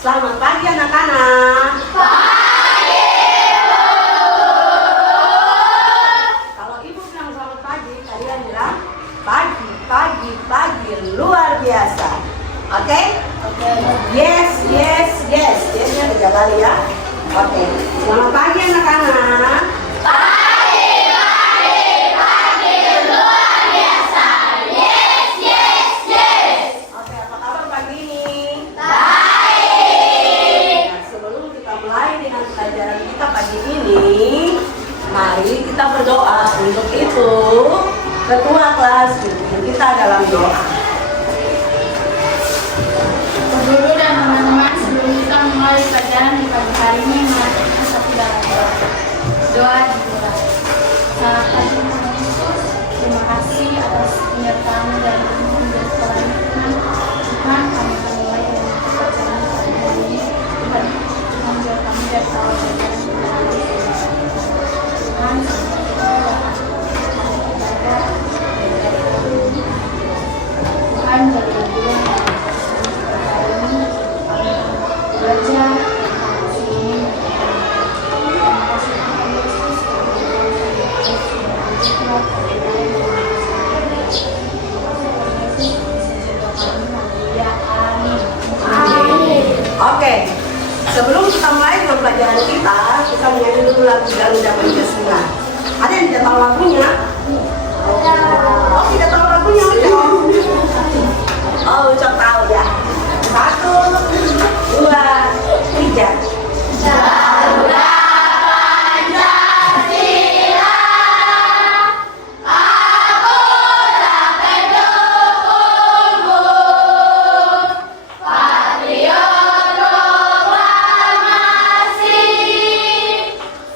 Selamat pagi anak-anak. Pagi. Kalau ibu bilang selamat pagi, kalian bilang pagi luar biasa. Oke? Yes. Yesnya 3 kali ya. Oke. Selamat pagi anak-anak. Pagi luar biasa. Yes. Oke, apa kabar pagi ini? Baik. Nah, sebelum kita mulai dengan pelajaran kita pagi ini, mari kita berdoa. Untuk itu, ketua kelas pimpin kita dalam doa. Guru dan teman-teman, sebelum kita mulai pelajaran di pagi hari ini, mari kita satu dalam doa. Doa dimulai. Selamat pagi Tuhan Yesus. Terima kasih atas penyertaan dari Tuhan dan sekolah Tuhan. Tuhan, kami akan mulai dengan pelajaran pagi hari ini. Tuhan biar kami dari awal pelajaran kita hari ini. Tuhan, sampai kita dapat ibadah Tuhan dari guru belajar sini. Terima kasih Tuhan Yesus. Oke. Sebelum kita mulai dengan pelajaran kita menyanyi dulu lagu Garuda Pancasila. Ada yang tidak tahu lagunya? Oh, tidak tahu lagunya, Ucok? Oh, Ucok tahu ya. 1, 2, 3. Garuda Pancasila, aku tak pendukungmu, patriot proklamasi,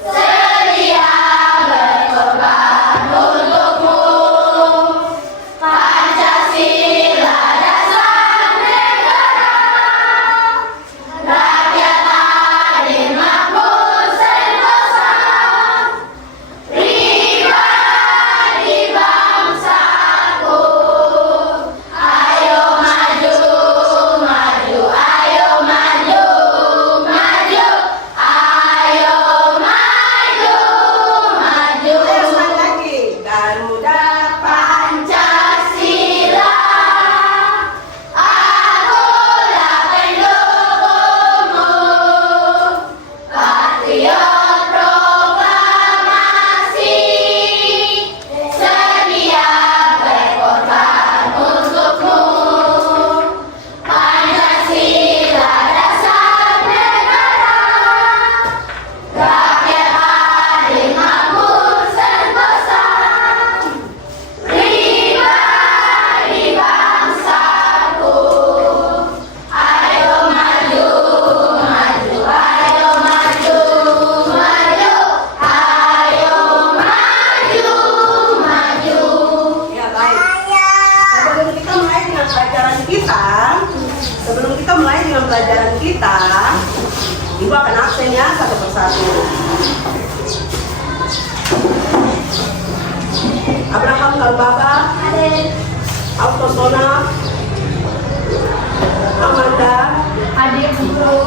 sedia berkorban untukmu. Pancasila dasar negara, rakyat adil makmur sentosa, pribadi bangsaku. Ayo maju, ayo maju, ayo maju. Sekali lagi. Garuda Pancasila, aku tak pendukungmu, patriot proklamasi, sedia berkorban untukmu. Pancasila dasar negara, rakyat adil makmur sentosa, pribadi bangsaku. Ayo maju, ayo maju, ayo maju. Ya baik. Sebelum kita mulai dengan pelajaran kita, Ibu akan absen ya satu persatu. Abraham Kalbaba, Autosona, Amanda, Adik guru,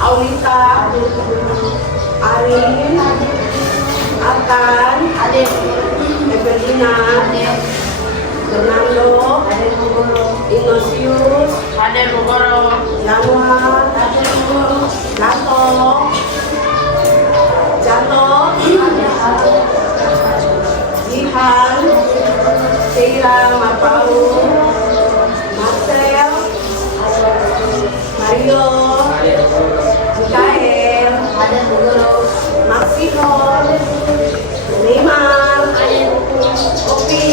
Aulita, Arin, Akan, Evelina, Fernando, Ignatius, Januar, Lato, Jato, Jihan, Sheila, Mapau, Marcel, Mario, Mikael, Maksimo, Neymar, Opi,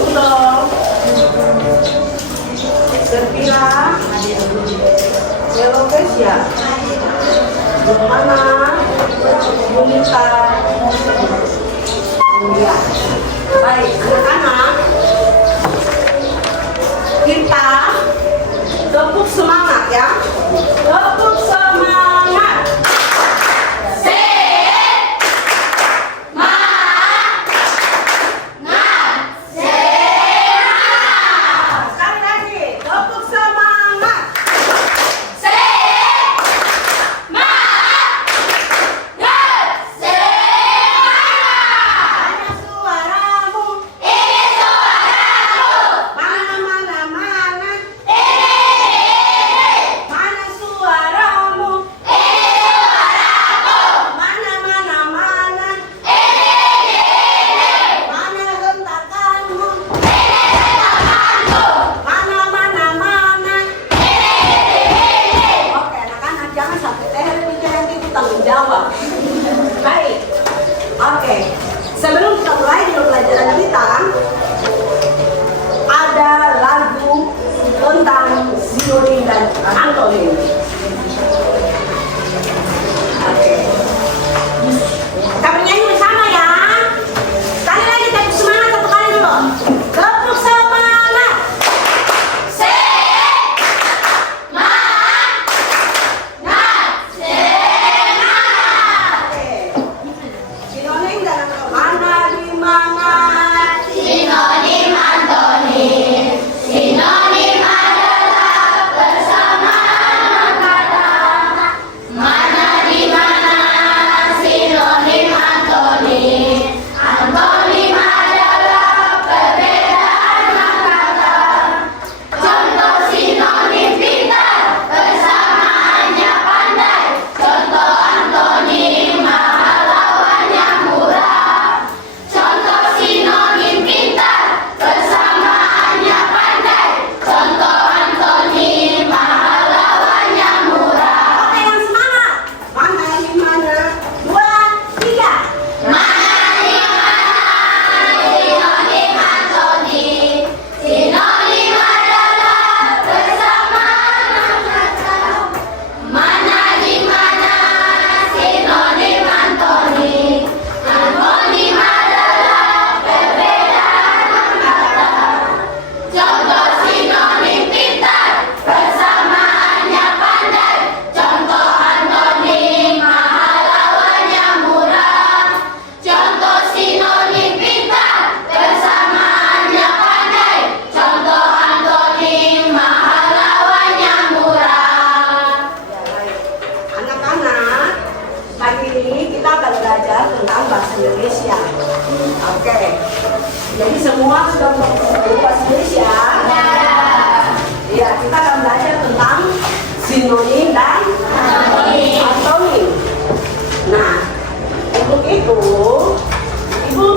Uto, Servila, Melokesia, Johanna, Yunita, Mulia. Baik, anak-anak, kita tepuk semangat ya. Tepuk semangat. Semangat. Sekali lagi. sudah buka sendiri ya? Iya, kita akan belajar tentang sinonim dan antonim. Nah, untuk itu, Ibu,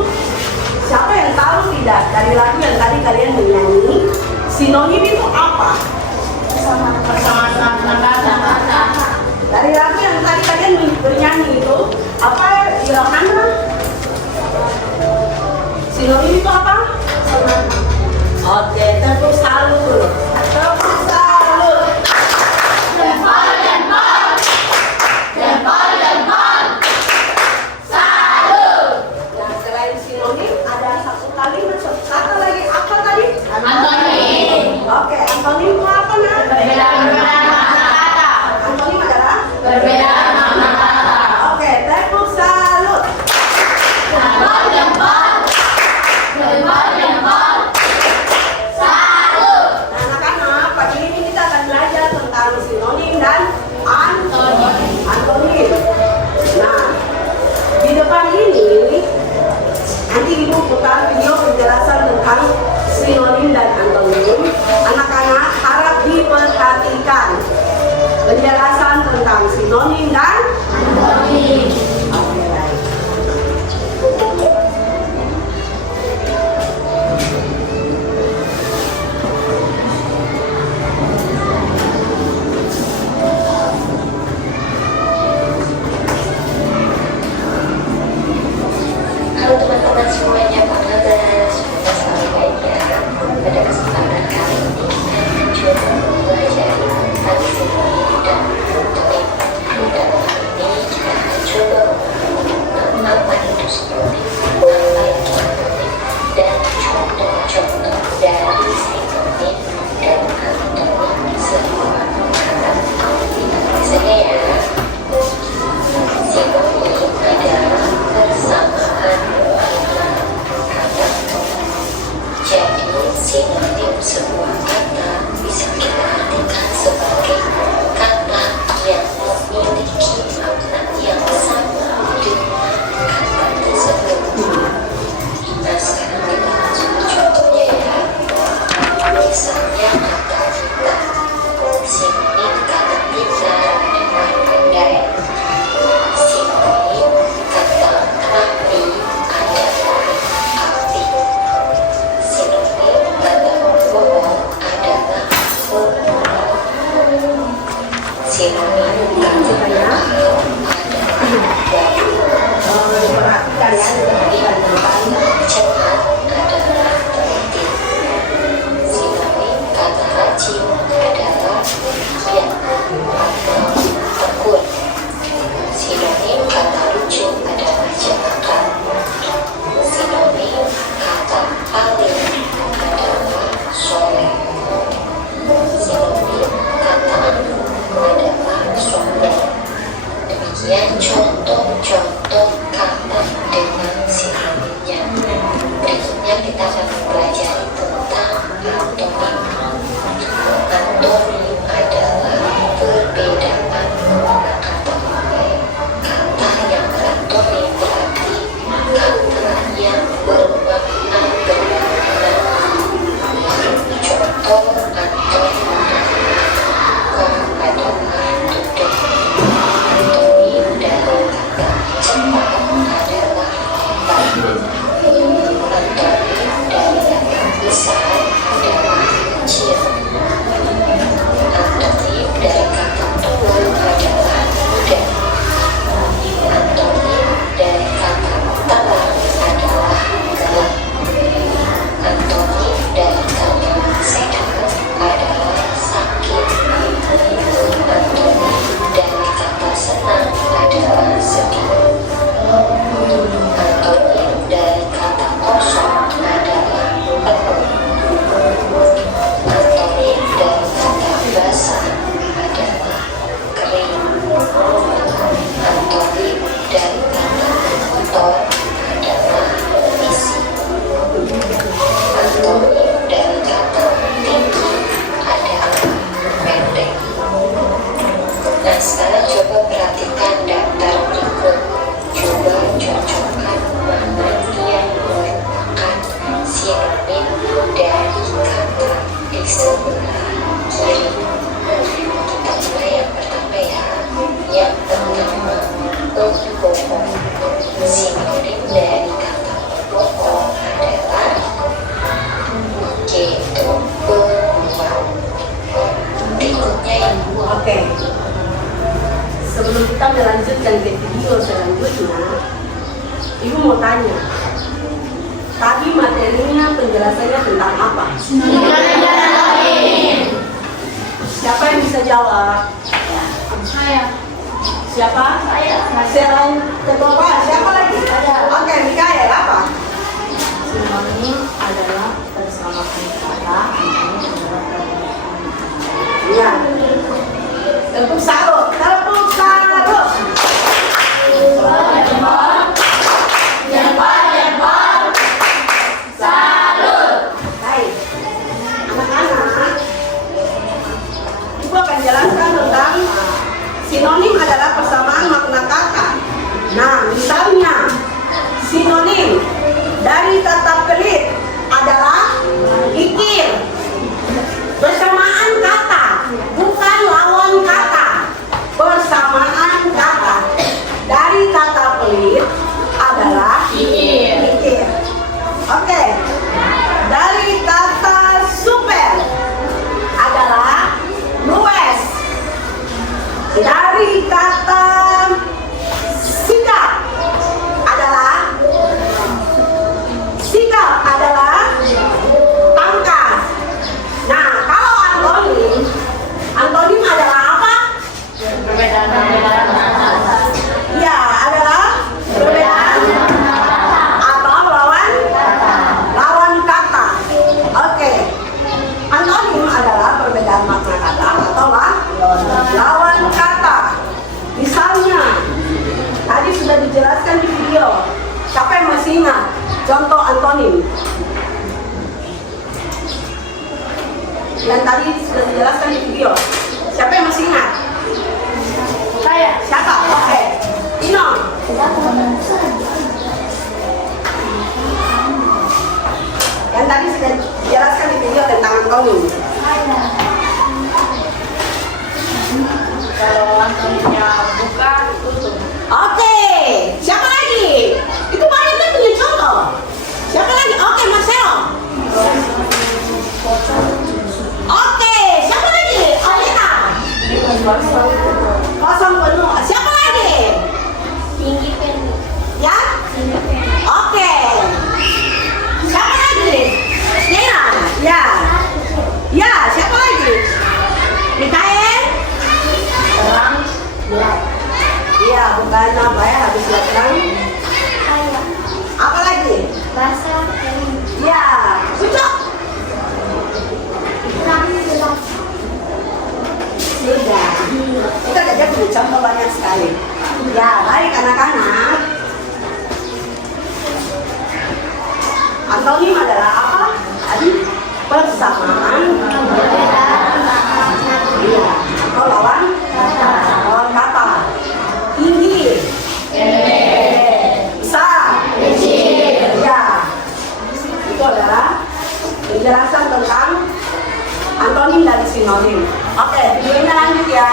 siapa yang tahu tidak dari lagu yang tadi kalian menyanyi, sinonim itu apa? Dari lagu yang tadi kalian bernyanyi itu, apa Yohana? Sinonim itu apa? Oke, tepuk salut dulu. Tepuk salut. Jempol, jempol. Jempol, jempol. Salut. Nah, selain sinonim ada satu kalimat, satu kata lagi. Apa tadi? Antonim. Oke, antonim itu apa nah? Perbedaan makna kata. Antonim adalah Perbedaan makna kata. Oke, tepuk salut. Jempol, jempol. Jempol, jempol. Salut. Nah, anak-anak, pagi ini kita akan belajar tentang sinonim dan antonim. Nah, di depan ini nanti Ibu putar video penjelasan tentang sinonim dan antonim. Anak-anak harap diperhatikan penjelasan tentang sinonim dan Antonim. Oke, baik. Halo teman-teman semuanya, apa kabar? Semoga selalu baik ya. Pada kesempatan kali ini, coba belajar tentang sinonim dan antonim. Dan kali ini kita akan coba mengenal apa itu sinonim, apa itu antonim, dan contoh-contoh dari sinonim dan antonim sebuah kata. Misalnya ya, sinonim adalah persamaan kata. Jadi sinonim sebuah kata bisa kita artikan sebagai kata yang memiliki makna yang sama dengan kata tersebut. Nah, sekarang kita langsung ke contohnya ya. Misalnya kata kita, sinonim kata kita adalah pandai. Sinonim kata rapi adalah api. Sinonim kata bohong adalah bohong. dari kata di sebelah kiri. Kita mulai yang pertama ya. Yang pertama, pembohong. Sinonim dari kata pembohong adalah yaitu pembohong. Berikutnya yang Oke. Sebelum kita melanjutkan ke video selanjutnya, Ibu mau tanya. Tadi materinya penjelasannya tentang apa? Siapa yang bisa jawab? Saya. Siapa? Selain ketua Pak, siapa lagi? Oke, Mikael apa? Sinonim adalah persamaan kata. Iya. Tepuk salut, tepuk salut. Baik. Anak-anak, Ibu akan jelaskan tentang sinonim adalah persamaan makna kata. Nah, misalnya sinonim dari kata pelit adalah ikir. Persamaan kata, bukan lawan kata. Persamaan kata dari kata pelit adalah ikir. Oke. Dari kata super adalah luwes. Dari kata sikap adalah pangkas. Nah, kalau antonim adalah apa? Perbedaan Ya, adalah perbedaan atau lawan kata. Oke. Antonim adalah perbedaan makna kata atau lawan kata. Misalnya, tadi sudah dijelaskan di video. Siapa yang masih ingat contoh antonim? Yang tadi sudah dijelaskan di video. Siapa yang masih ingat? Saya. Siapa? Oke. Ino. Yang tadi sudah dijelaskan di video tentang antonim. Kalau antonimnya buka, tutup. Oke. Siapa lagi? Itu banyak kan punya contoh. Siapa lagi? Oke, Marcelo. Oke, siapa lagi? Alita. Kosong penuh. Siapa lagi? Tinggi pendek. Ya? Oke. Siapa lagi? Nena. Ya. Ya, siapa lagi? Mikael. Terang. Gelap. Iya, bukan apa ya, habis terang. Saya. Apa lagi? Basah. Kering. Ya, pucuk. Terang. Gelap. Sudah. Kita ada punya contoh banyak sekali. Ya, baik anak-anak. Antonim adalah apa? Tadi persamaan. Iya. Atau lawan kata. Tinggi. Besar. Ya. Itu adalah penjelasan tentang antonim dari sinonim. Oke, videonya lanjut ya.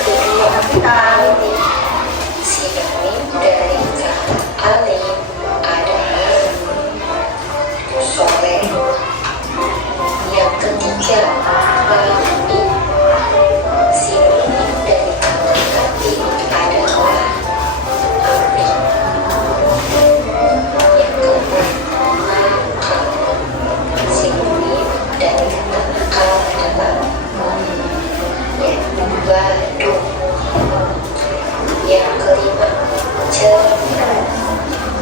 Kasihkan. sinonim dari kata alim adalah soleh. Yang ketiga, baik. Sinonim dari kata baik adalah alim. Yang keempat, nakal. Sinonim dari kata nakal adalah badung. Yang kelima, cermat.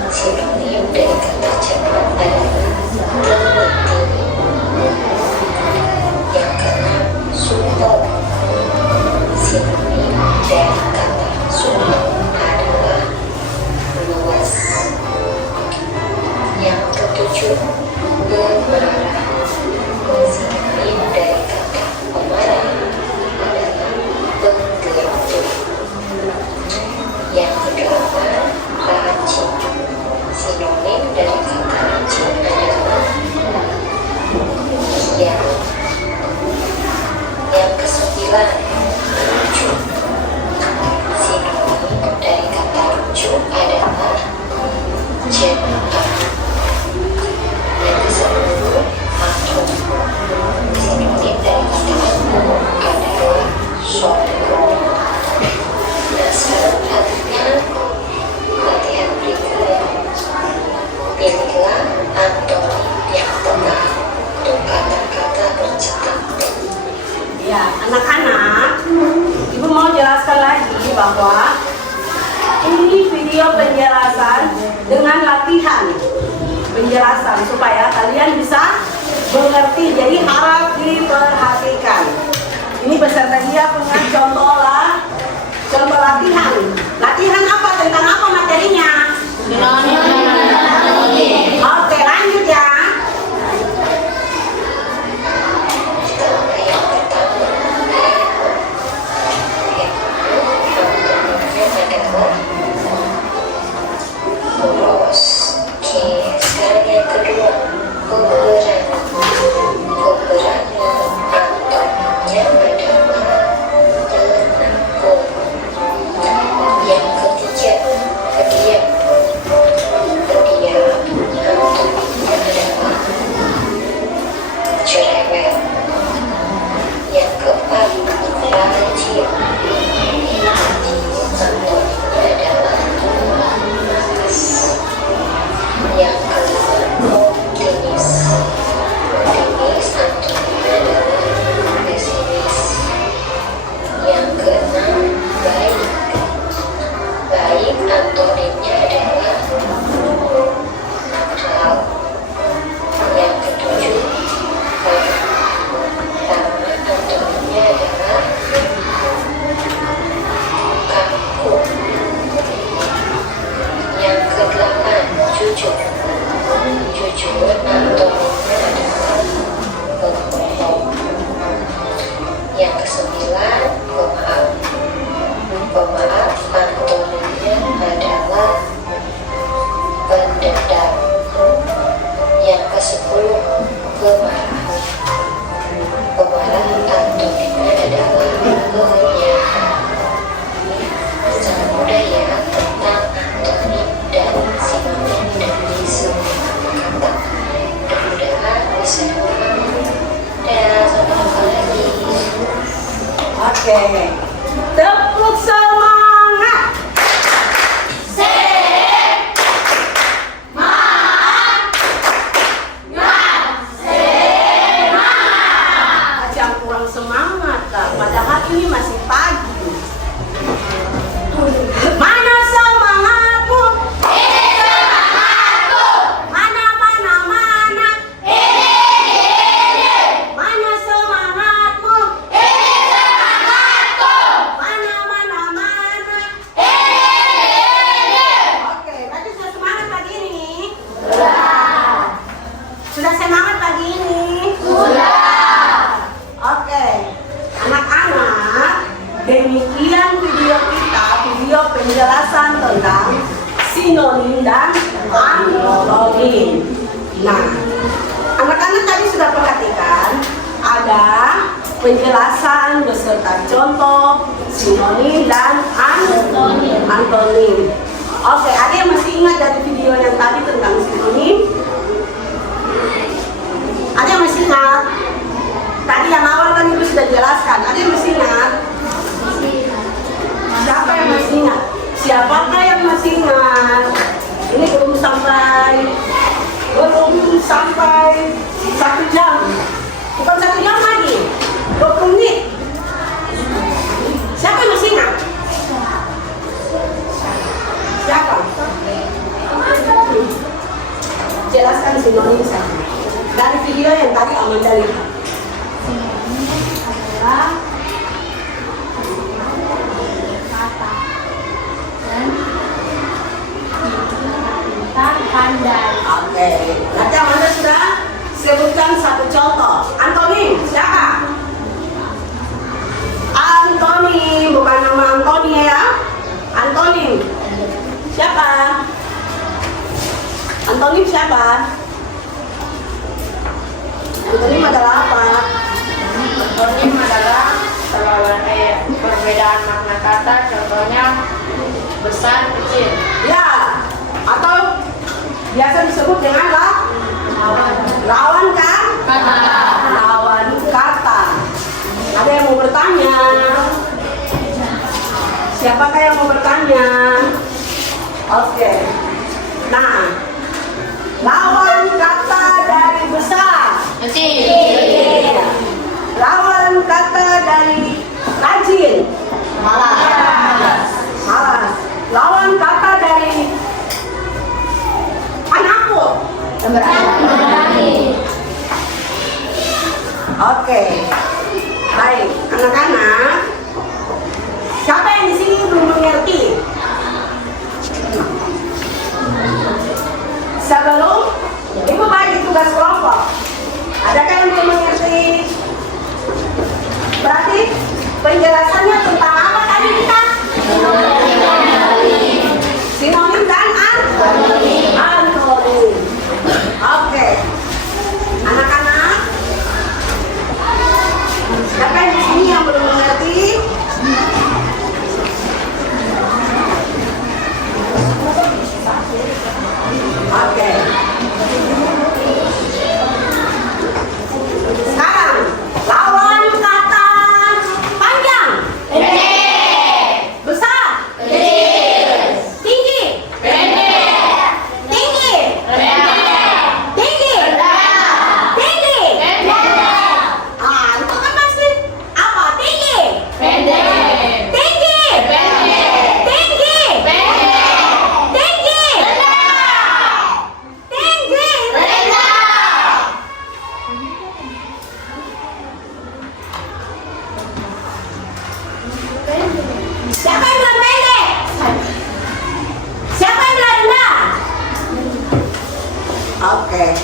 Sinonim dari kata cermat adalah teliti. Yang keenam, Ya. Yang kesembilan, rujuk. Sinonim dari kata rujuk adalah jemaah. Yang ke-10, makhluk. Sinonim dari kata makhluk adalah sombong. Nah, sekarang perhatikan latihan berikut. Pilihlah antonim yang tepat untuk kata-kata bercetak. Ya, anak-anak, Ibu mau jelaskan lagi bahwa ini video penjelasan dengan latihan penjelasan supaya kalian bisa mengerti. Jadi harap diperhatikan. Ini beserta dia punya contoh latihan. Latihan apa? Tentang apa materinya? Oke, lanjut ya. Oke, sekarang yang kedua, pemberani. Pemberani antonimnya adalah penanggung. Yang ketiga, pendiam. Pendiam antonimnya adalah cerewet. Yang keempat, rajin. Rajin antonimnya adalah malas. Yang kelima, optimis. Optimis antonimnya adalah pesimis. Yang keenam, baik. Baik antonimnya adalah netral. Yang ketujuh, ramah. Ramah antonimnya adalah kaku. Yang kedelapan, jujur. Jujur antonimnya adalah pembohong. Yang kesembilan, pemaaf. Pemaaf antonimnya adalah pendendam. Yang ke-10, pemarah. Pemarah antonimnya adalah penyahat. Sangat mudah ya tentang antonim dan sinonim dari semua kata. Mudah-mudahan bisa dipahami. Dan sampai jumpa lagi. Oke. Tepuk semangat. Macam kurang semangat Kak. Padahal ini masih pagi. Mana semangatmu? Ini semangatku. Mana? Ini. Mana semangatmu? Ini semangatku. Mana? Ini. Oke, berarti sudah semangat pagi ini? Sudah semangat pagi ini? Oke, anak-anak, demikian video penjelasan tentang sinonim dan antonim. Nah, anak-anak tadi sudah perhatikan ada penjelasan beserta contoh sinonim dan antonim. Oke, ada yang masih ingat dari video yang tadi tentang sinonim? Ada yang masih ingat? Tadi yang awal kan Ibu sudah jelaskan. Ada yang masih ingat? Siapa yang masih ingat? Siapakah yang masih ingat? Ini belum sampai 1 jam. Bukan 1 jam lagi, 20 menit. Siapa yang masih ingat? Siapa? Jelaskan sinonim saja. Dari video yang tadi Amanda lihat. adalah kata dan pintar pandai. Oke, nanti Amanda sudah sebutkan satu contoh. Antonim, siapa? Antonim, bukan nama Antoni ya. Antonim, siapa? Antonim siapa? Antonim adalah apa? Antonim adalah perbedaan makna kata, contohnya besar, kecil. Ya, atau biasa disebut dengan lawan kan? Lawan kata. Ada yang mau bertanya? Siapakah yang mau bertanya? Oke. Nah, lawan kata dari besar. Kecil. Lawan kata dari rajin. Malas. Lawan kata dari penakut. Berani. Oke. Baik, anak-anak. Siapa yang di sini belum mengerti? Sebelum Ibu bagi tugas kelompok, adakah yang belum mengerti? Berarti penjelasannya tentang apa tadi kita? Sinonim dan antonim. Oke. Anak-anak, siapa yang di sini yang belum mengerti? Oke. Sekarang lawan kata panjang. Besar. Tinggi. Tinggi. Tinggi. Tinggi. Ah, itu kan pasti apa? Tinggi. Tinggi. Tinggi. Tinggi. Siapa yang bilang pendek? Siapa yang bilang rendah? Oke.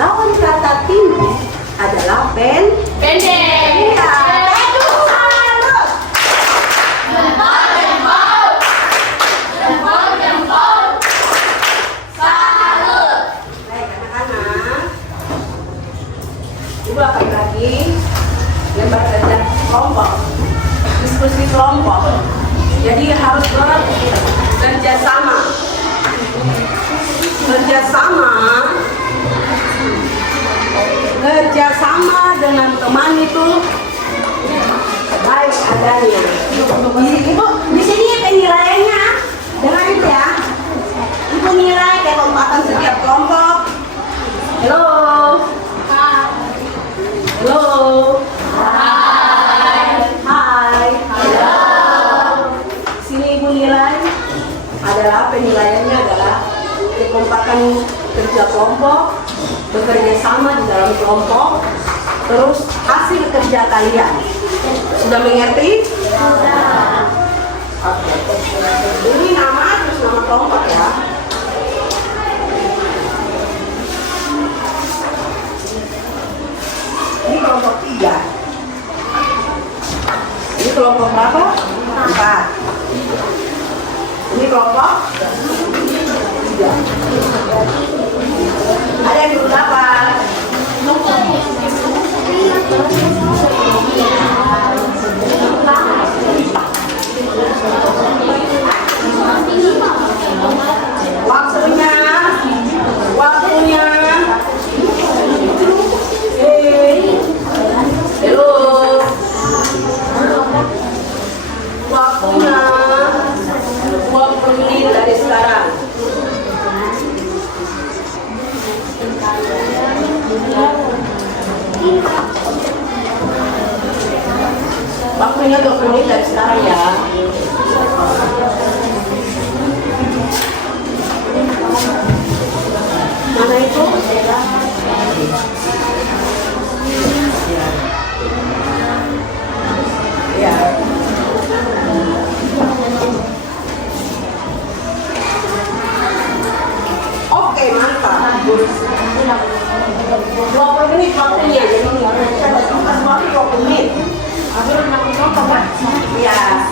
Lawan kata tinggi adalah Pendek. Iya. Terus. Baik, anak-anak. Ibu akan bagi lembar kerja kelompok, diskusi kelompok. Jadi harus bekerjasama. Kerjasama dengan teman itu baik adanya. Ibu di sini penilaiannya dengan itu ya. Ibu nilai kekompakan setiap kelompok. Halo. Halo. Hai. Halo. Sini ibu nilai adalah penilaiannya adalah kekompakan kerja kelompok, bekerja sama di dalam kelompok, terus hasil kerja kalian. Sudah mengerti? Sudah. Oke. Ini nama terus nama kelompok ya. Ini kelompok 3. Ini kelompok berapa? 4. Ini kelompok 3. Ada yang belum dapat? Waktunya. Hello. Waktunya 20 menit dari sekarang. Waktunya 20 menit dari sekarang ya. Mana itu? Ya. Oke, mantap. 20 menit waktunya. Jadi saya kasih waktu 20 menit. Iya.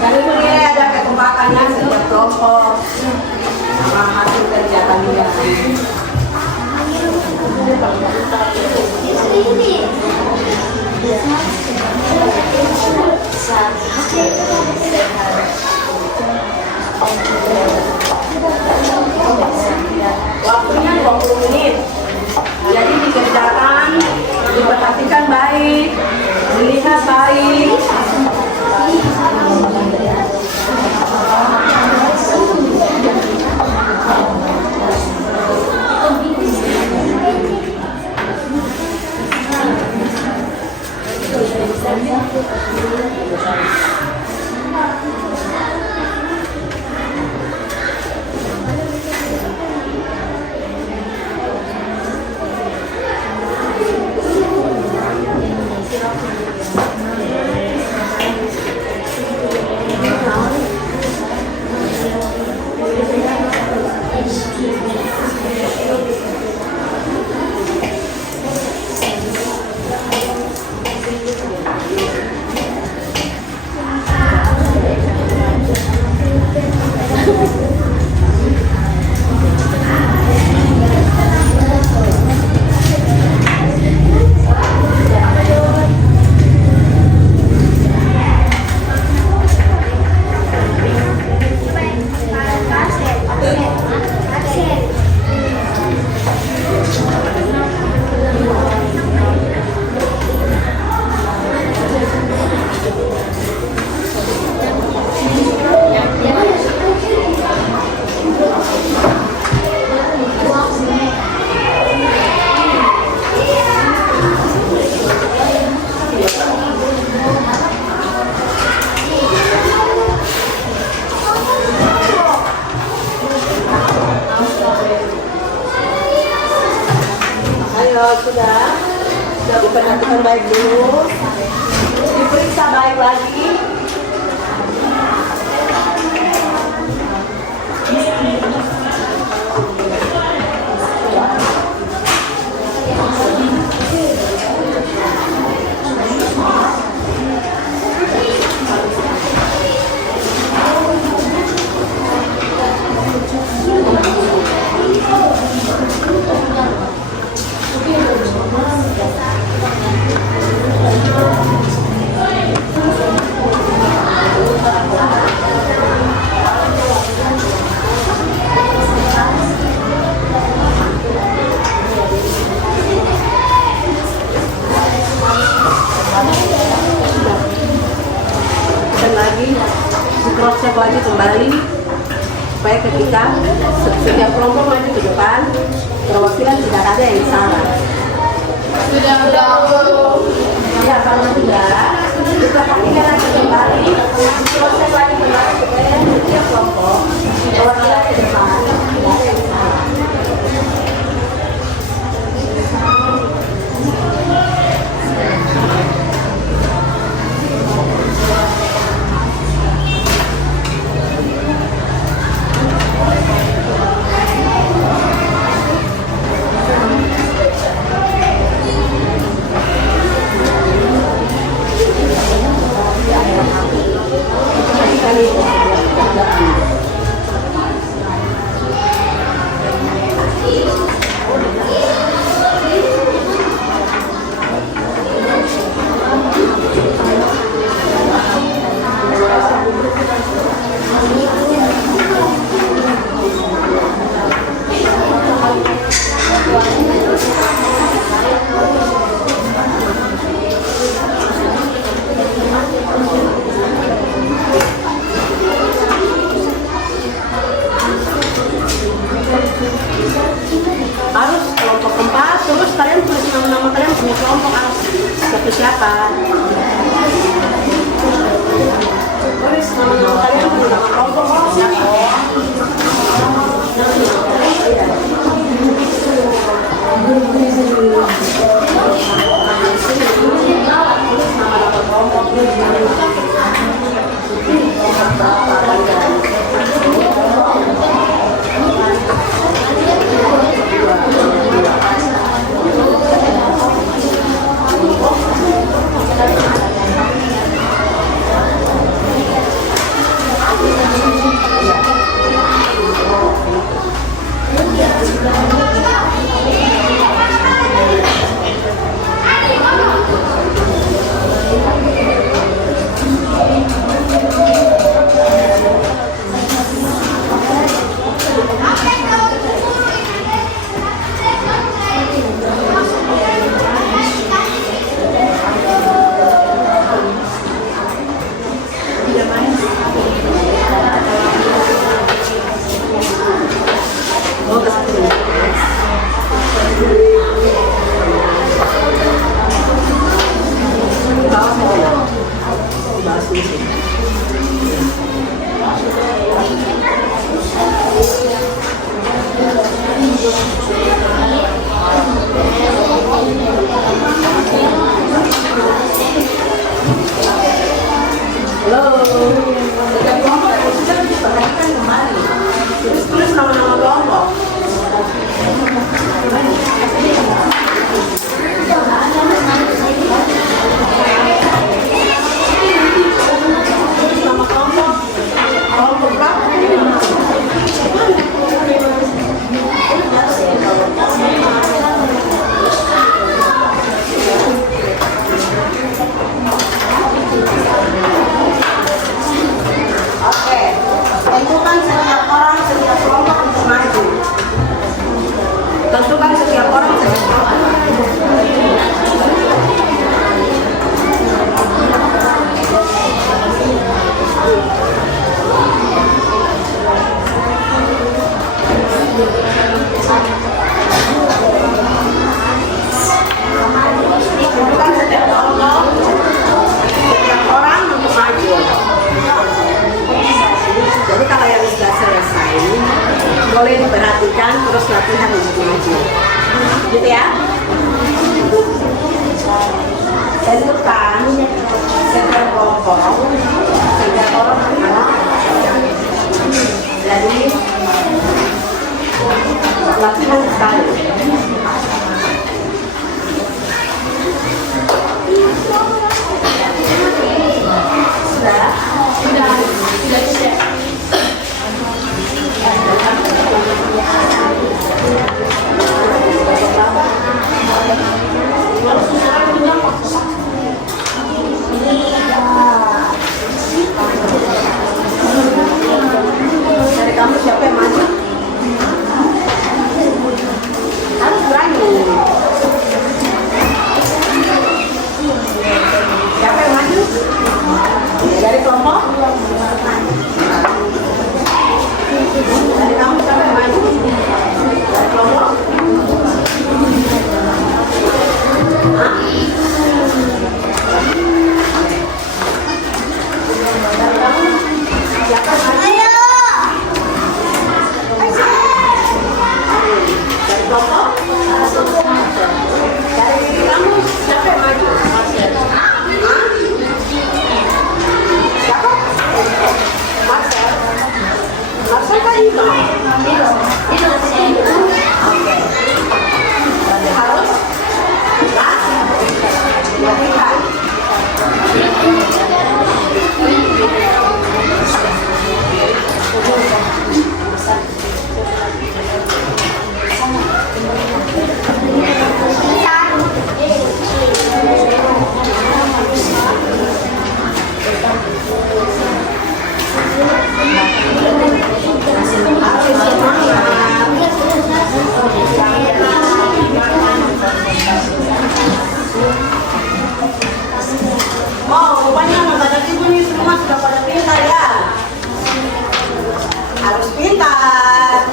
Dan itu nilai ada kekompakan perhatikan baik dulu. Diperiksa baik lagi. Dan lagi di cross check lagi kembali supaya ketika setiap kelompok maju ke depan perwakilan tidak ada yang salah. Sudah. Ya, kalau sudah diperhatikan lagi kembali di cross check lagi kembali supaya setiap kelompok perwakilan ke depan tidak ada yang salah. Harus kelompok keempat, terus kalian tulis nama-nama kalian punya kelompok harus siapa. Tulis nama-nama kalian punya nama kelompok siapa. boleh diperhatikan terus latihan untuk maju gitu ya. bentukan setiap kelompok 3 orang anak. Jadi latihan sekali. Sudah cek. Dari kamu siapa yang maju? Harus berani. Siapa yang maju? Dari kelompok? Dari kamu siapa yang maju? Dari kelompok? Hah? Dari kamu siapa yang maju? Dari kelompok? Dari kamu siapa yang maju? Hah? Siapa? Marcel. Marcel kan itu? Oke. Berarti harus latihan. Oh, rupanya anak-anak ibu ini semua sudah pada pintar ya. Harus pintar.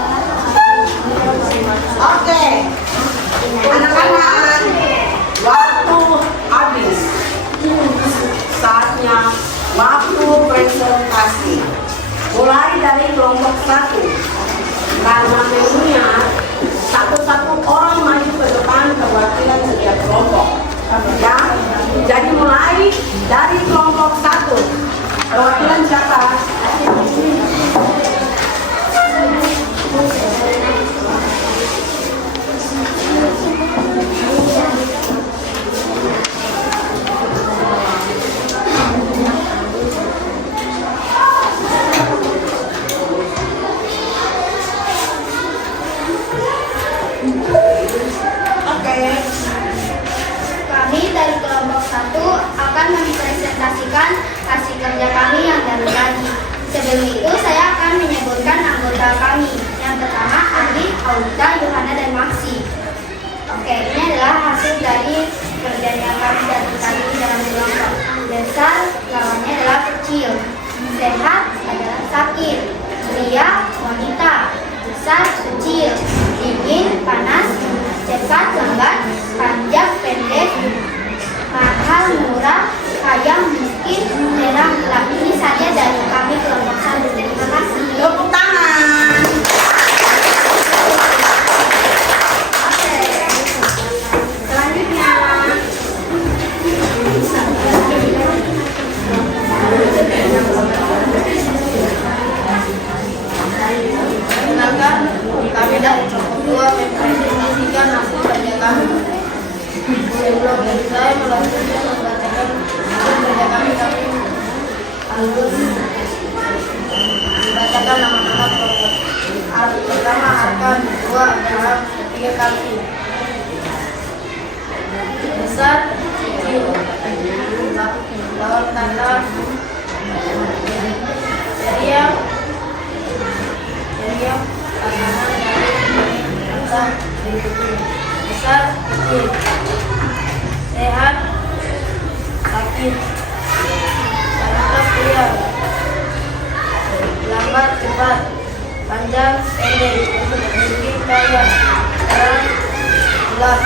Oke, anak-anak, waktu habis. Saatnya waktu presentasi. Mulai dari kelompok 1. Karena menunya satu-satu orang maju ke depan perwakilan setiap kelompok. Ya, jadi mulai dari kelompok 1. Perwakilan siapa? Kami dari kelompok 1 akan mempresentasikan hasil kerja kami yang baru tadi. Sebelum itu, saya akan menyebutkan anggota kami. Yang pertama, Andi, Aulita, Yohana, dan Maxi. Oke, ini adalah hasil dari kerja yang kami dari tadi dalam kelompok. Besar, lawannya adalah kecil. Sehat adalah sakit. Pria, wanita. Besar, kecil. Dingin, panas. Cepat, lambat. Panjang, pendek. Mahal, murah. Kaya, miskin. Merah, gelap. Ini saja dari kami kelompok 1. Terima kasih. Tepuk tangan. Oke. Selanjutnya. Perkenalkan, kami dari kelompok 2 mempresentasikan hasil kerja kami. Sebelum saya melanjutkan membacakan hasil kerja kami harus membacakan nama-nama kelompok. Pertama, Arkan, 2, Abraham, 3 kaki. Besar, kecil, lawan tanda, ceria, pasangan dari kata besar, kecil, sehat, sakit, wanita, pria, lambat, cepat, panjang, pendek, miskin, kaya, terang, gelap,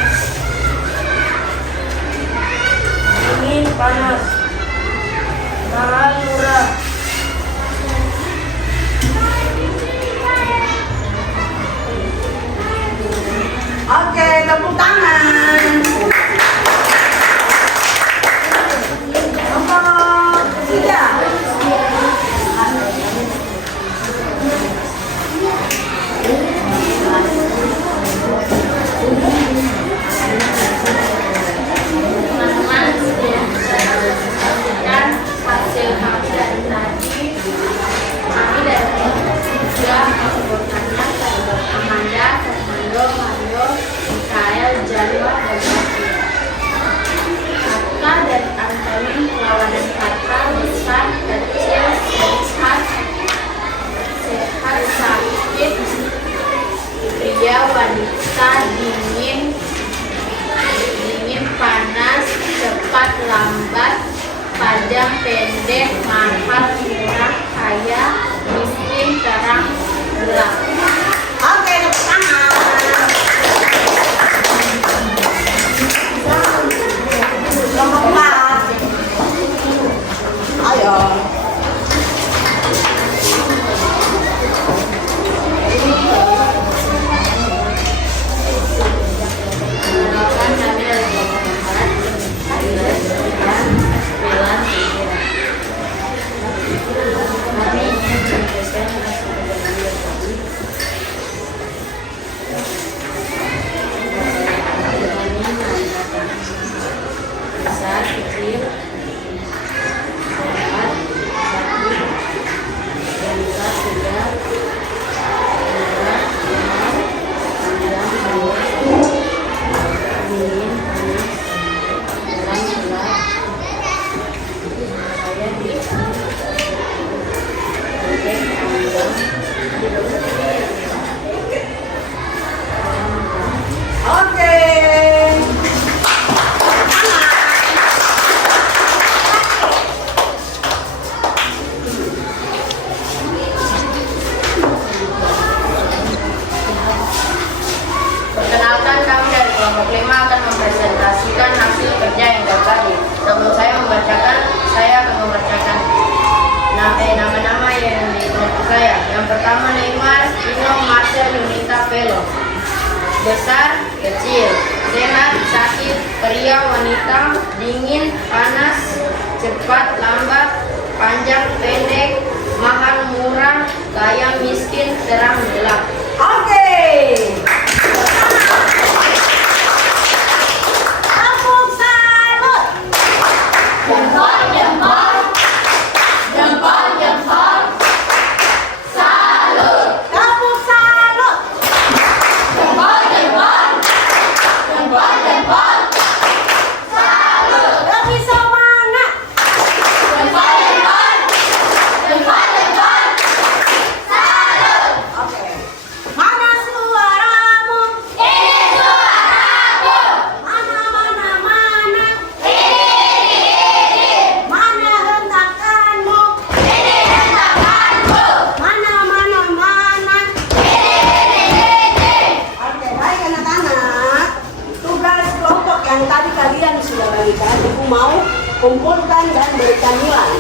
dingin, panas, mahal, murah. Oke, tepuk tangan. menyaksikan hasil kerja yang terbaik. Sebelum saya akan membacakan nama-nama yang di kelompok saya. Yang pertama Neymar, Ino, Marcel, Yunita, Velo. Besar, kecil, sehat, sakit, pria, wanita, dingin, panas, cepat, lambat, panjang, pendek, mahal, murah, kaya, miskin, terang, gelap. Oke. Tepuk salut. Jempol, jempol, jempol, jempol. Salut. Tepuk salut. Jempol, jempol, jempol, jempol. Salut. Lebih semangat. Jempol, jempol, jempol, jempol. Salut. Oke. Mana suaramu? Ini suaraku. Mana, mana, mana? Ini. Mana hentakanmu? Ini hentakanku. Mana, mana, mana? Ini. Oke, baik anak-anak. Tugas kelompok yang tadi kalian sudah bagikan, ibu mau kumpulkan dan berikan nilai.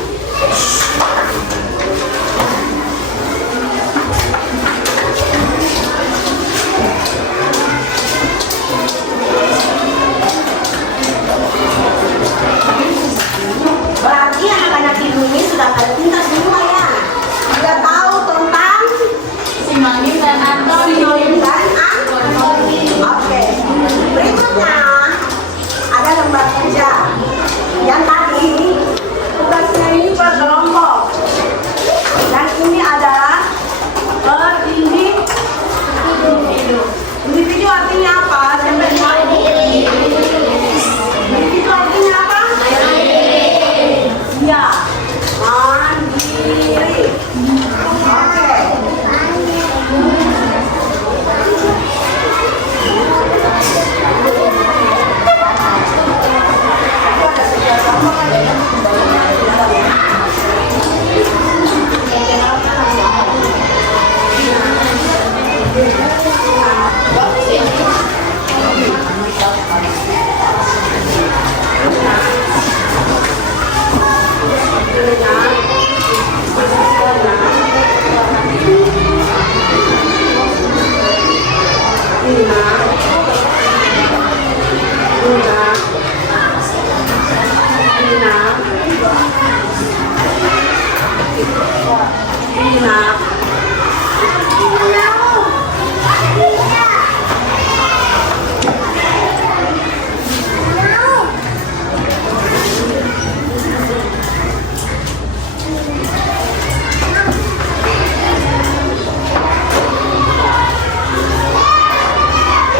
Berarti anak-anak ibu ini sudah pada pintar semua ya. Sudah tahu tentang Sinonim dan antonim. sinonim dan antonim. Oke. Berikutnya ada lembar kerja. Yang tadi tugasnya ini berkelompok. Dan ini adalah berindividu. Individu artinya apa? Siapa yang tahu? Individu artinya apa? Ya, mandiri. Oke.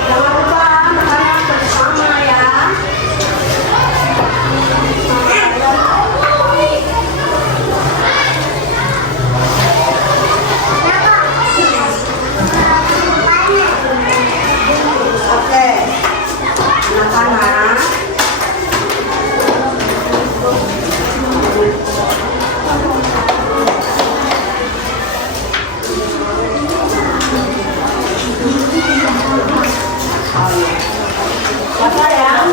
Jangan lupa makan bersama ya. Oke, anak-anak. Bapak yang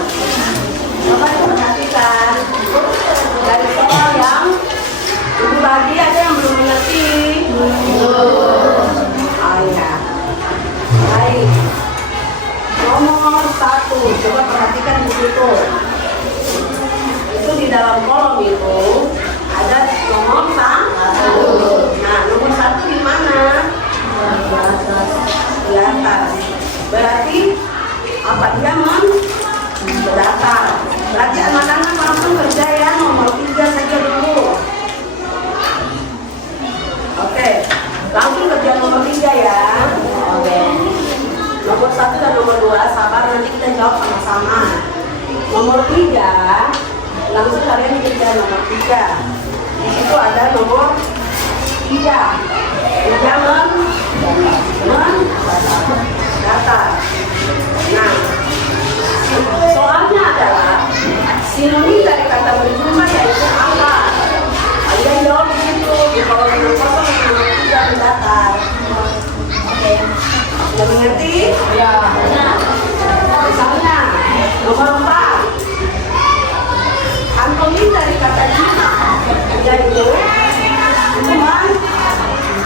Bapak perhatikan dari soal yang ibu bagi ada yang belum mengerti. Oh ya, baik. Nomor 1, coba perhatikan di situ. Itu di dalam kolom itu ada nomor 1. Nah, nomor 1 di mana? Di atas. Berarti apa dia mendatar. Berarti anak-anak langsung kerja ya nomor 3 saja dulu. Oke, langsung kerja nomor 3 ya. Oke. Nomor 1 dan nomor 2 sabar nanti kita jawab sama-sama. Nomor 3 langsung kalian kerja nomor 3. Di situ ada nomor 3. Kerja mendatar. Nah, soalnya adalah sinonim dari kata berjumlah yaitu apa? Kalian jawab di situ. Di kolom nomor 0 dan nomor 3 mendatar. Oke. Sudah mengerti? Ya. Misalnya nomor 4 kata Cina. Dia itu cuman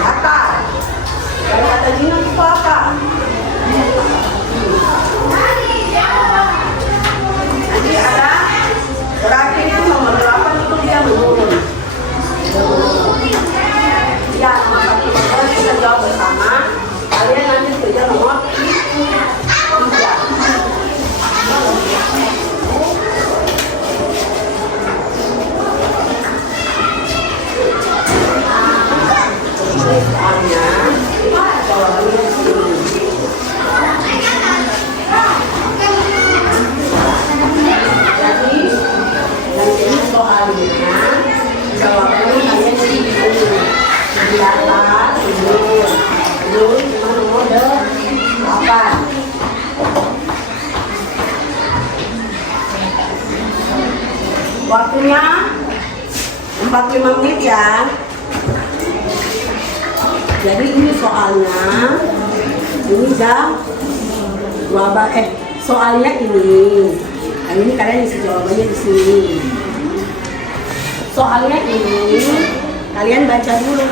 datar. Dan kata Cina itu apa? Nanti ada berarti itu nomor 8 itu dia menurun. Ya, nomor 1 kita jawab bersama. Kalian nanti kerja nomor 3. Soalnya, jawabannya di sini. Jadi, nanti soalnya, jawabannya kalian di sini. Di atas, ini cuma nomor 8. Waktunya 45 menit ya. Jadi ini soalnya, ini jam 12. Soalnya ini. Nah, ini kalian isi jawabannya di sini. Soalnya ini kalian baca dulu,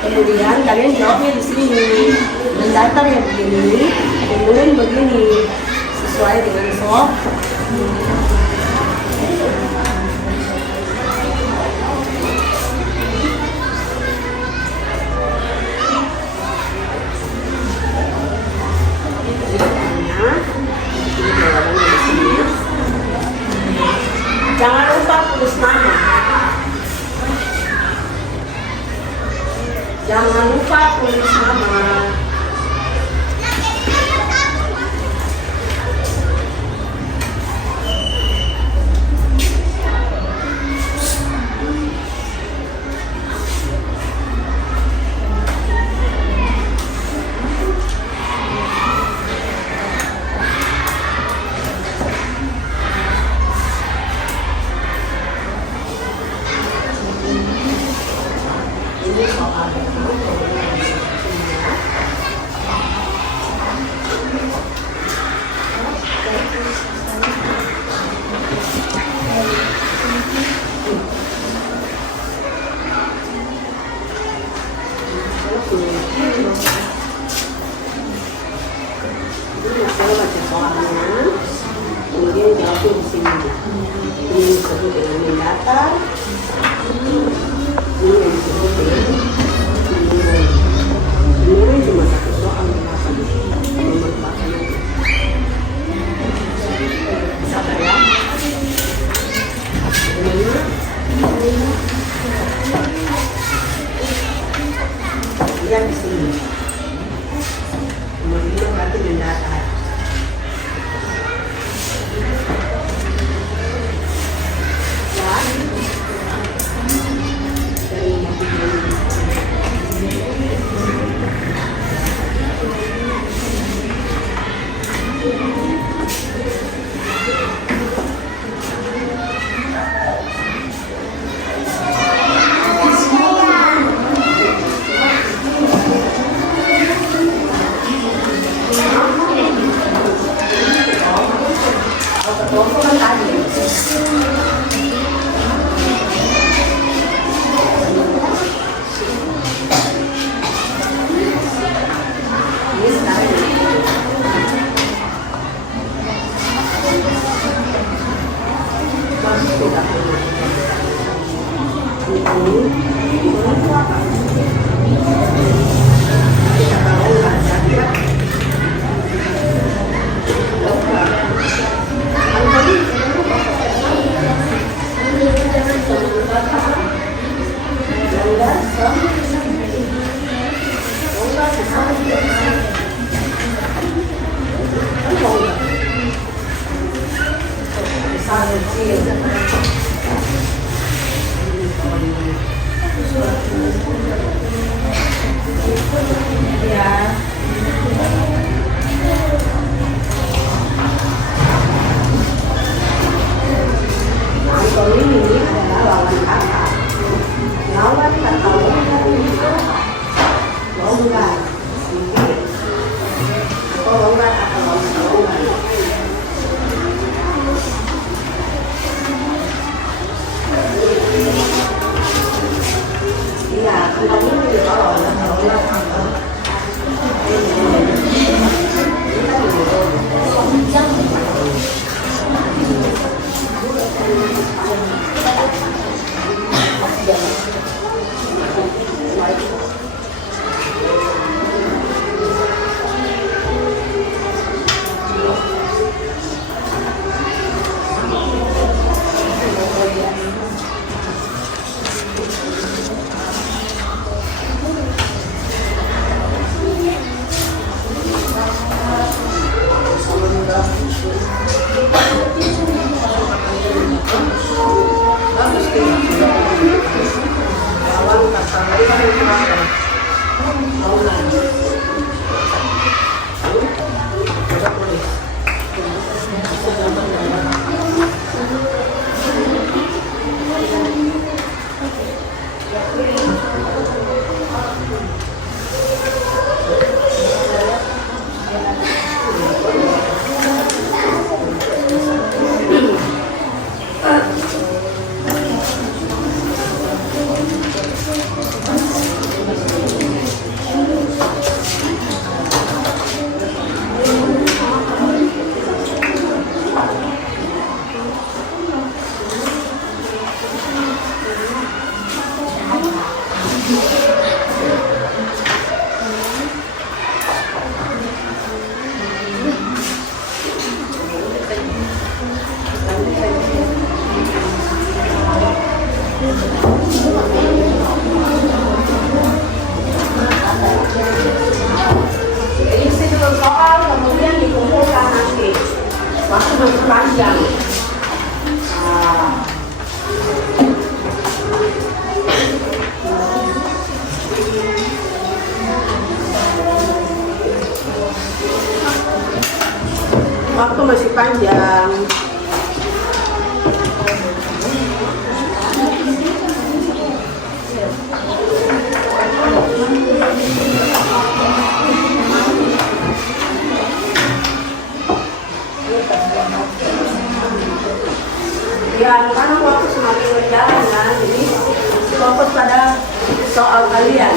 kemudian kalian jawabnya di sini. Dan datar yang begini, kemudian begini, sesuai dengan soal. Jangan lupa tulis nama. Jangan lupa tulis nama. Kemudian jawabnya di sini. Ini disebut dengan mendatar. Ini yang disebut dengan menurun. Menurun cuma satu soal berapa di sini. Nomor 4 aja. Sabar ya. Lihat di sini. Nomor 5 berarti mendatar. Isi dulu soal, kemudian dikumpulkan nanti. Waktu masih panjang. Waktu masih panjang. Ya, karena waktu semakin berjalan kan, jadi fokus pada soal kalian.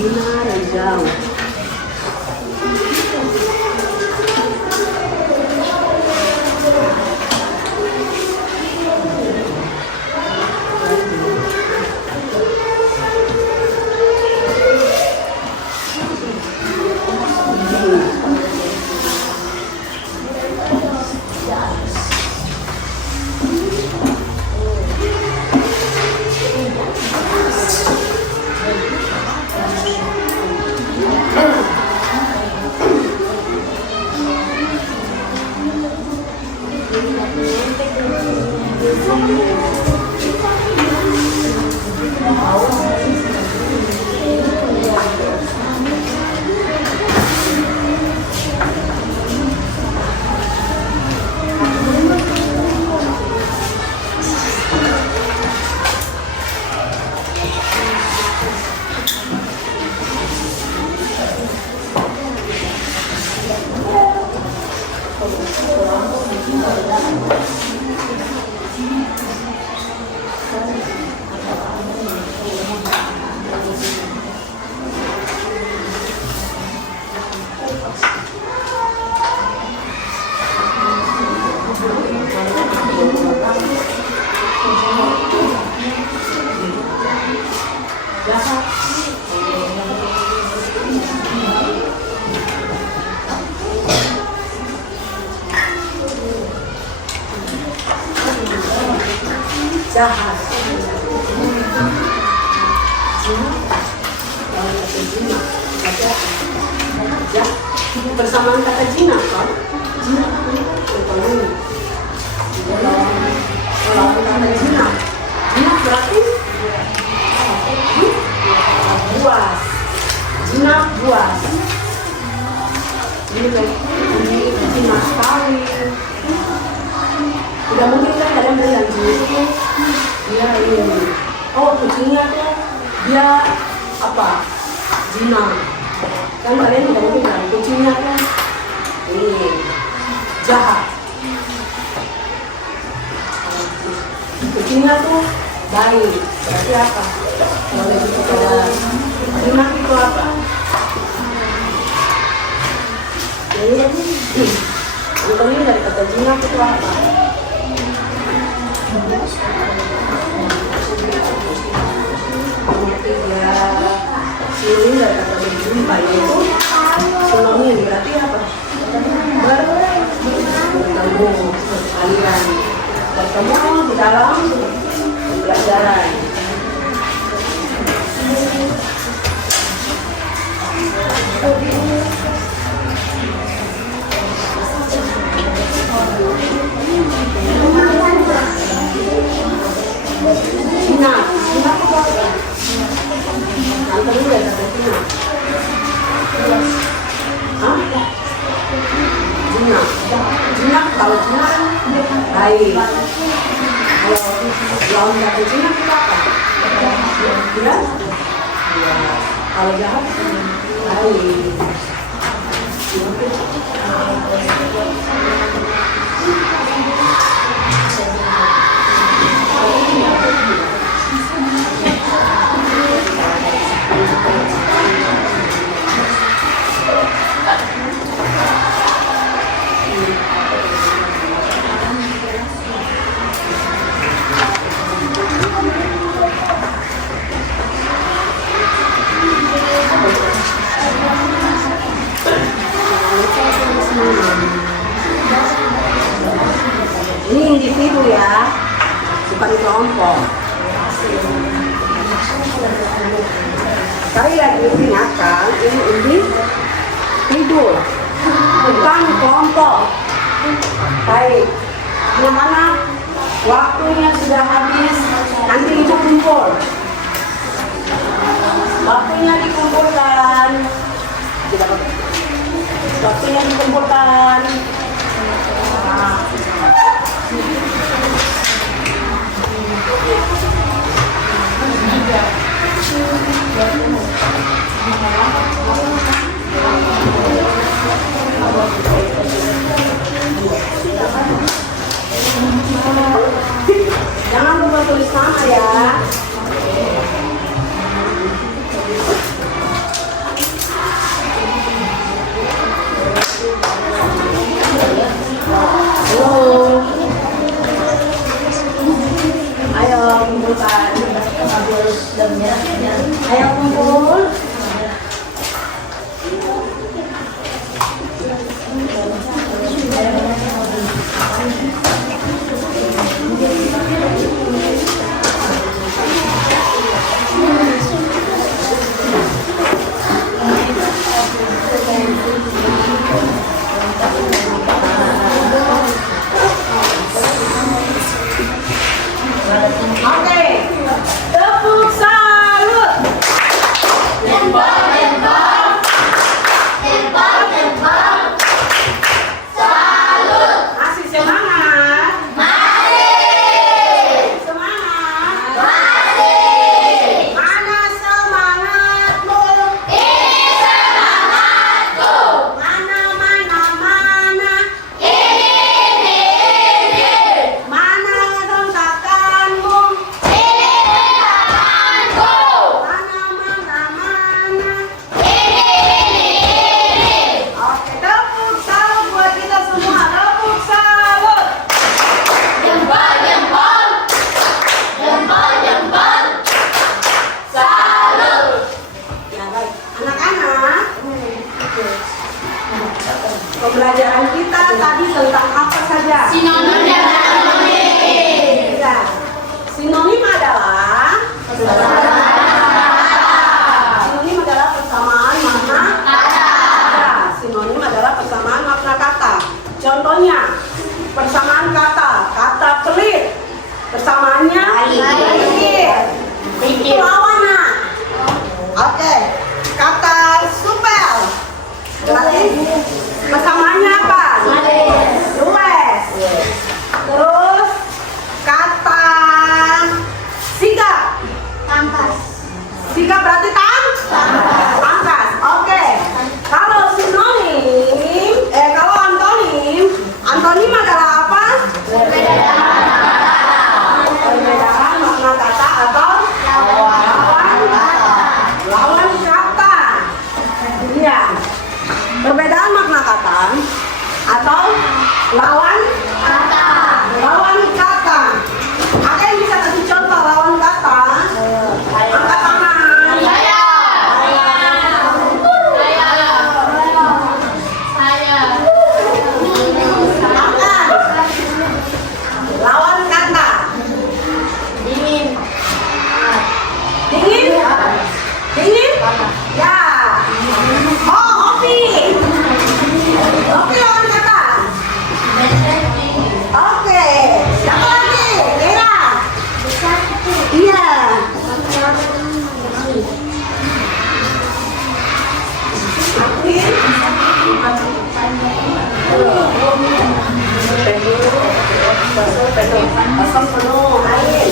Benar, jauh. Jahat. Bersamaan kata Cina kan? Cina kalau kata Cina berarti buas. Cina buas. Ini Cina sekali. Tidak mungkin kan kalian bilang gitu. Dia ini. Oh, kucingnya tuh dia apa? Cina. Kan kalian tidak mungkin bilang kucingnya tuh ini jahat. Kucingnya tuh baik. Berarti apa? Kalau lebih kepada Cina itu apa? Jadi ini dari kata Cina itu apa? Ini dari kata berjumpa itu sinonimnya berarti apa? Bertemu, beraliran, bertemu di dalam pembelajaran. Cina, Cina itu apa? Yang kedua ya kata Cina. Hah? Cina. Cina kalau Cina baik. Kalau kata Cina itu apa? Ya? Kalau jahat baik. Ini individu ya, bukan kelompok. Sekali lagi ingatkan, ini individu, bukan kelompok. Baik, yang mana waktunya sudah habis, nanti ibu kumpul. Waktunya dikumpulkan. Waktunya dikumpulkan. Jangan lupa tulis nama ya. Ayo kumpulkan. Ayo kumpul. Lawan kata. Lawan kata. Ada yang bisa kasih contoh lawan kata? Angkat tangan. Saya. Angkat. Lawan kata. Dingin. Dingin? Dingin? Ya. Oh, Opi. Opi lawan kata. Oke. Siapa lagi? Lera. Iya. Kosong penuh. Lain.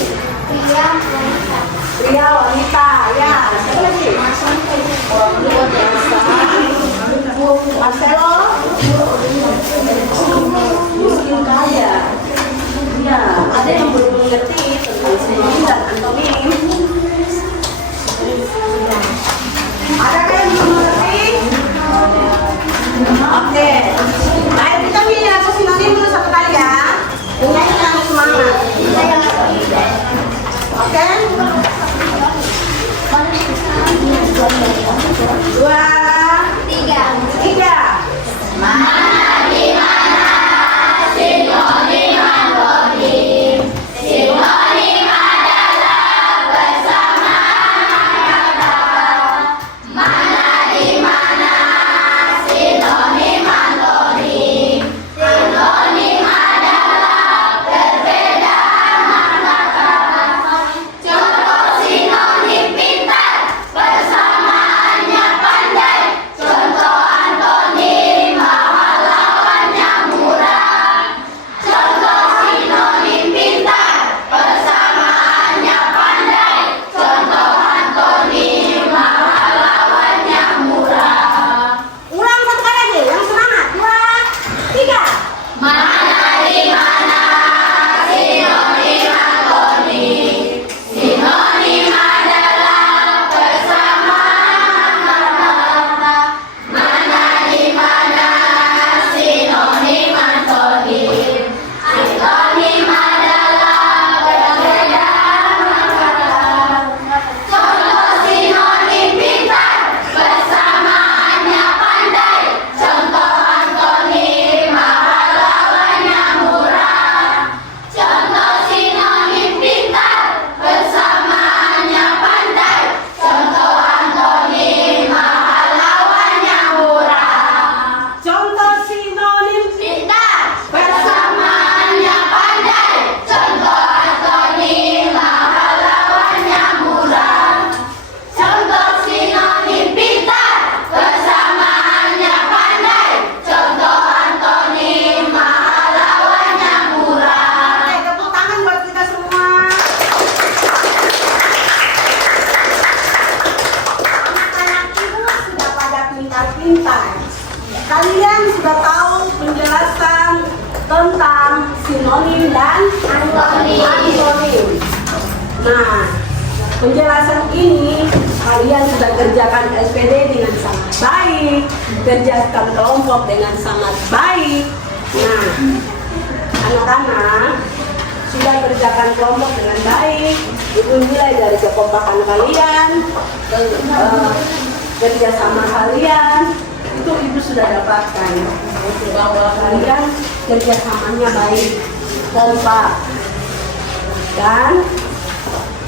Pria wanita. Ya. Siapa lagi? Marcelo. Miskin kaya. Ya, ada yang belum mengerti tentang sinonim dan antonim. Adakah yang belum mengerti? Oke. Baik, kita milih aku sinonim dulu satu kali ya. Menyanyi kami semangat. Oke. 2, 3. Ulang satu kali lagi, yang semangat. 2, 3. Contoh sinonim Persamaannya pandai, contoh antonim mahal lawannya murah. Contoh sinonim pintar, persamaannya pandai, contoh antonim mahal lawannya murah. Oke, tepuk tangan buat kita semua. Anak-anak ibu sudah pada pintar-pintar. Kalian sudah tahu penjelasan tentang sinonim dan antonim. Nah, penjelasan ini kalian sudah kerjakan SPD dengan sangat baik, kerjakan kelompok dengan sangat baik. Nah, anak-anak sudah kerjakan kelompok dengan baik. Ibu nilai dari kekompakan kalian, kerjasama kalian, itu ibu sudah dapatkan bahwa kalian kerjasamanya baik, kompak, dan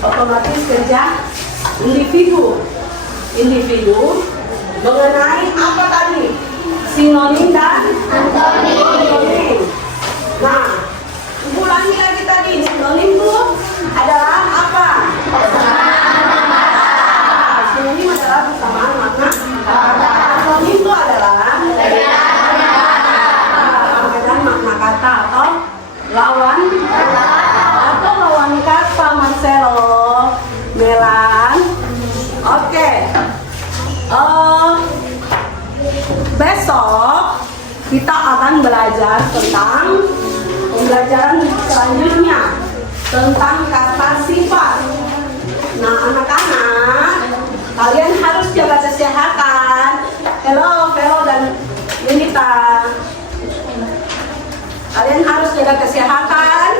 otomatis kerja individu mengenai apa tadi? Sinonim dan antonim. Nah, ulangi lagi tadi, sinonim itu adalah apa? Sinonim adalah persamaan makna. Antonim itu adalah perbedaan makna kata atau lawan kata. Marcelo, Melan. Oke. Besok kita akan belajar tentang pembelajaran selanjutnya tentang kata sifat. Nah, anak-anak, kalian harus jaga kesehatan. Hello, Velo dan Yunita. Kalian harus jaga kesehatan.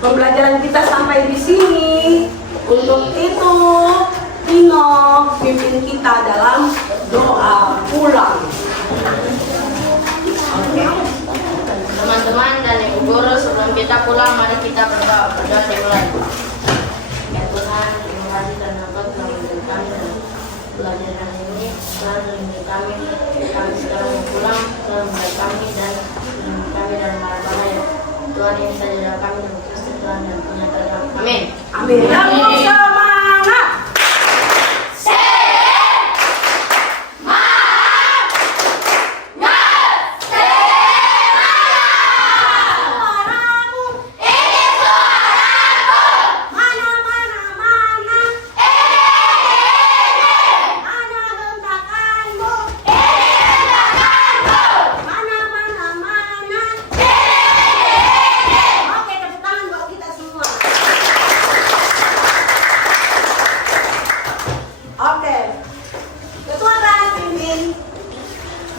Pembelajaran kita sampai di sini. Untuk itu, Tino pimpin kita dalam doa pulang. Oke. Teman-teman dan ibu guru, sebelum kita pulang, mari kita berdoa dimulai. Ya Tuhan, terima kasih dan Engkau telah memberi kami dalam pelajaran ini. Selalu melindungi kami sekarang mau pulang, selalu membaik kami dan melindungi kami dalam mara bahaya. Tuhan, ini saja kami dalam Kristus Tuhan dan punya Tuhan. Amin. Amin. Semangat.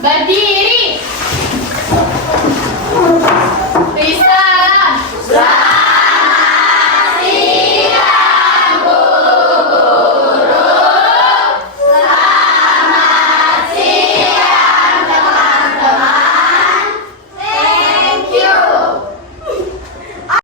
Berdiri.